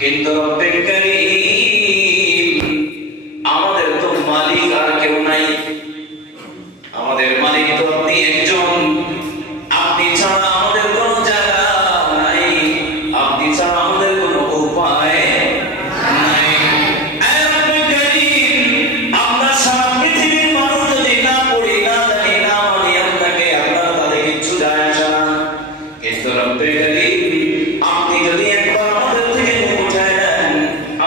কিন্তু রব্বে কারীম আমাদের তো মালিক আর কেউ নাই, আমাদের মালিক তো আপনি একজন, আপনি ছাড়া আমাদের কোনো জায়গা নাই, আপনি ছাড়া আমাদের কোনো উপায় নাই। রব্বে কারীম আমরা সারা পৃথিবীর মানুষ যদি না পড়ি না জানি না মানি আপনাকে, আপনার তাদের কিচ্ছু যায় আসে না। কিন্তু রব্বে কারীম আপনি যদি একবার আমাদের থেকে মুখ উঠায় নেন,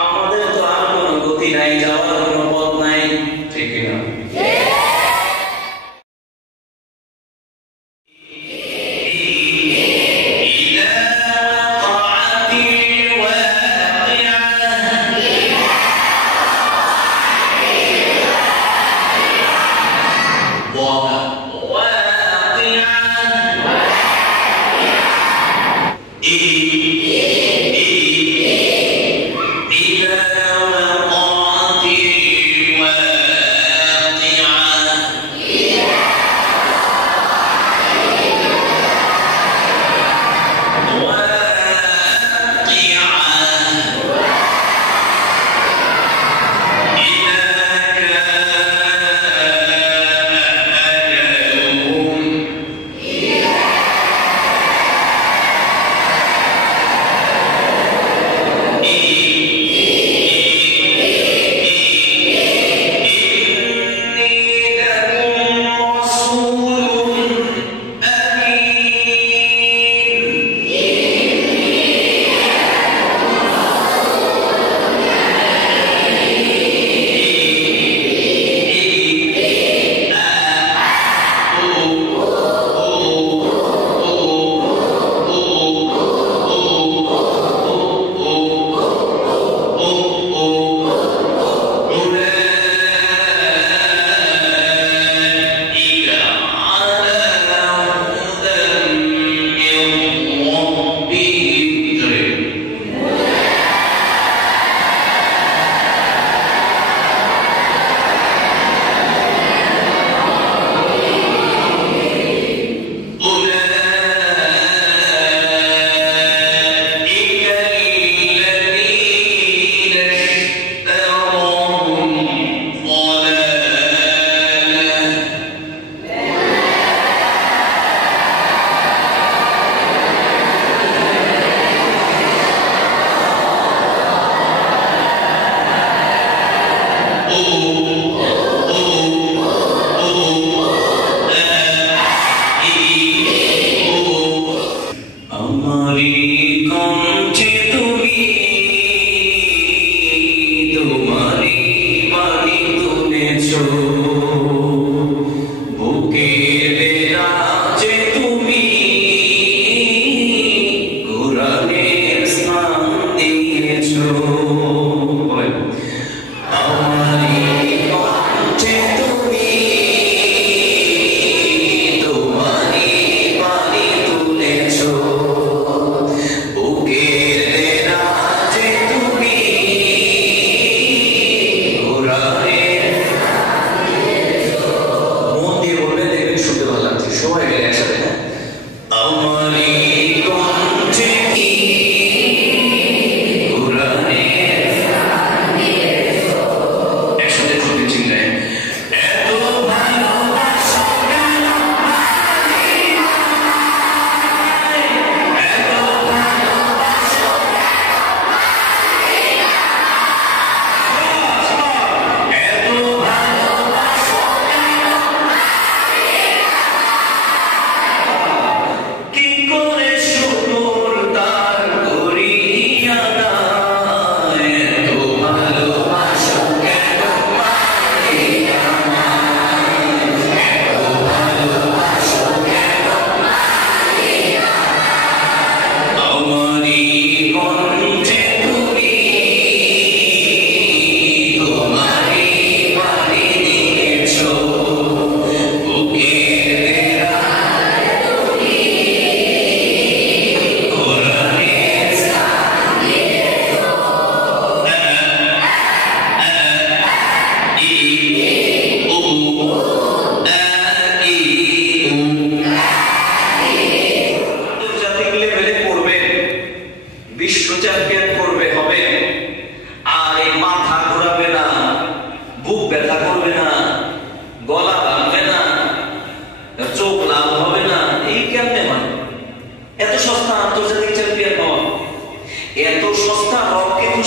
আমাদের তো আর কোনো গতি নাই, যাওয়ার কোনো পথ নাই, ঠিক কিনা?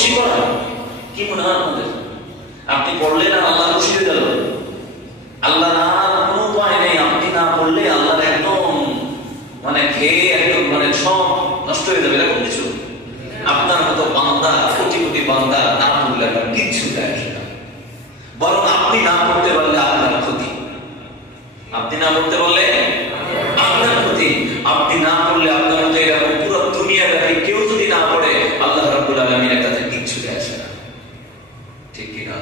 খুশি করা? কি মনে হয় আপনাদের? আপনি পড়লেন আর আল্লাহ খুশি হয়ে গেল? আল্লাহ না কোনো উপায় নেই, আপনি না পড়লে আল্লাহ একদম মানে খেয়ে একদম মানে সব নষ্ট হয়ে যাবে এরকম কিছু? আপনার মতো বান্দা, কোটি কোটি বান্দা না পড়লে আপনার কিচ্ছু দেয় না, বরং আপনি না পড়তে পারলে আপনার ক্ষতি। আপনি না পড়তে পারলে আপনার ক্ষতি। আপনি না পড়লে আপনার মতো এরকম পুরো দুনিয়াব্যাপী কেউ যদি না পড়ে, আল্লাহ রাব্বুল আলামিনের কাছে কিচ্ছু দেয় না। ঠিক কিনা?